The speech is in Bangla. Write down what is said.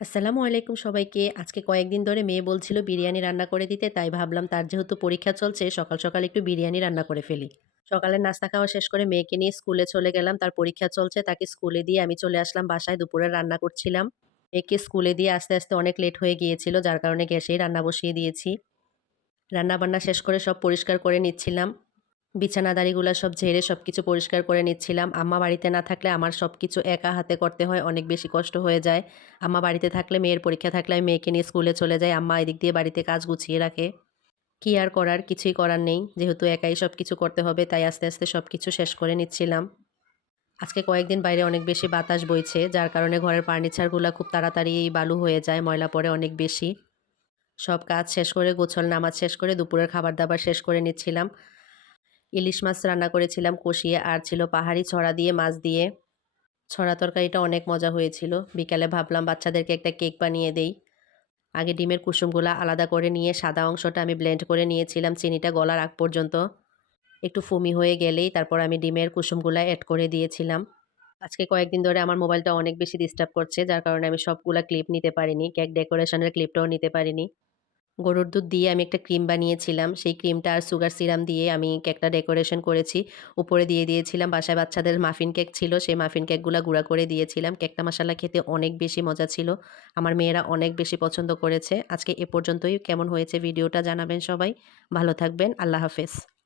আসসালামু আলাইকুম সবাইকে। আজকে কয়েকদিন ধরে মেয়ে বলছিল বিরিয়ানি রান্না করে দিতে, তাই ভাবলাম তার যেহেতু পরীক্ষা চলছে সকাল, সকাল একটু বিরিয়ানি রান্না করে ফেলি। সকালের নাস্তা খাওয়া শেষ করে মেয়েকে নিয়ে স্কুলে চলে গেলাম। তার পরীক্ষা চলছে, তাকে স্কুলে দিয়ে আমি চলে আসলাম বাসায়। দুপুরে রান্না করছিলাম। মেয়েকে স্কুলে দিয়ে আসতে, আসতে অনেক লেট হয়ে গিয়েছিল, যার কারণে গ্যাসেই রান্না বসিয়ে দিয়েছি। রান্না-বান্না শেষ করে সব পরিষ্কার করে নিচ্ছিলাম। বিছানাদারিগুলা সব ঝেড়ে সবকিছু পরিষ্কার করে নিচ্ছিলাম। আম্মা বাড়িতে না থাকলে আমার সবকিছু একা হাতে করতে হয়, অনেক বেশি কষ্ট হয়ে যায়। আম্মা বাড়িতে থাকলে, মেয়ের পরীক্ষা থাকলে আমি মেয়েকে নিয়ে স্কুলে চলে যাই। আম্মা এদিক দিয়ে বাড়িতে কাজ গুছিয়ে রাখে। কি আর করার, কিছুই করার নেই। যেহেতু একাই সবকিছু করতে হবে, তাই আস্তে, আস্তে সবকিছু শেষ করে নিচ্ছিলাম। আজকে কয়েকদিন বাইরে অনেক বেশি বাতাস বইছে, যার কারণে ঘরের ফার্নিচারগুলা খুব তাড়াতাড়ি বালু হয়ে যায়, ময়লা পড়ে অনেক বেশি। সব কাজ শেষ করে, গোছল নামাজ শেষ করে দুপুরের খাবার-দাবার শেষ করে নিচ্ছিলাম। ইলিশ মাছ রান্না করেছিলাম কষিয়ে, আর ছিল পাহাড়ি ছড়া দিয়ে মাছ দিয়ে। ছড়া তরকারিটা অনেক মজা হয়েছিল। বিকালে ভাবলাম বাচ্চাদেরকে একটা কেক বানিয়ে দেই। আগে ডিমের কুসুমগুলা আলাদা করে নিয়ে সাদা অংশটা আমি ব্লেন্ড করে নিয়েছিলাম চিনিটা গলার আগ পর্যন্ত। একটু ফুমি হয়ে গেলেই তারপর আমি ডিমের কুসুমগুলা এড করে দিয়েছিলাম। আজকে কয়েকদিন ধরে আমার মোবাইলটা অনেক বেশি ডিস্টার্ব করছে, যার কারণে আমি সবগুলা ক্লিপ নিতে পারিনি। কেক ডেকোরেশনের ক্লিপটাও নিতে পারিনি। গরুর দুধ দিয়ে আমি একটা ক্রিম বানিয়েছিলাম। সেই ক্রিমটা আর সুগার সিরাম দিয়ে আমি কেকটা ডেকোরেশন করেছি। উপরে দিয়ে দিয়েছিলাম, বাসায় বাচ্চাদের মাফিন কেক ছিল, সেই মাফিন কেকগুলা গুঁড়া করে দিয়েছিলাম। কেকটা মাশাআল্লাহ খেতে অনেক বেশি মজা ছিল। আমার মেয়েরা অনেক বেশি পছন্দ করেছে। আজকে এ পর্যন্তই। কেমন হয়েছে ভিডিওটা জানাবেন সবাই। ভালো থাকবেন। আল্লাহ হাফেজ।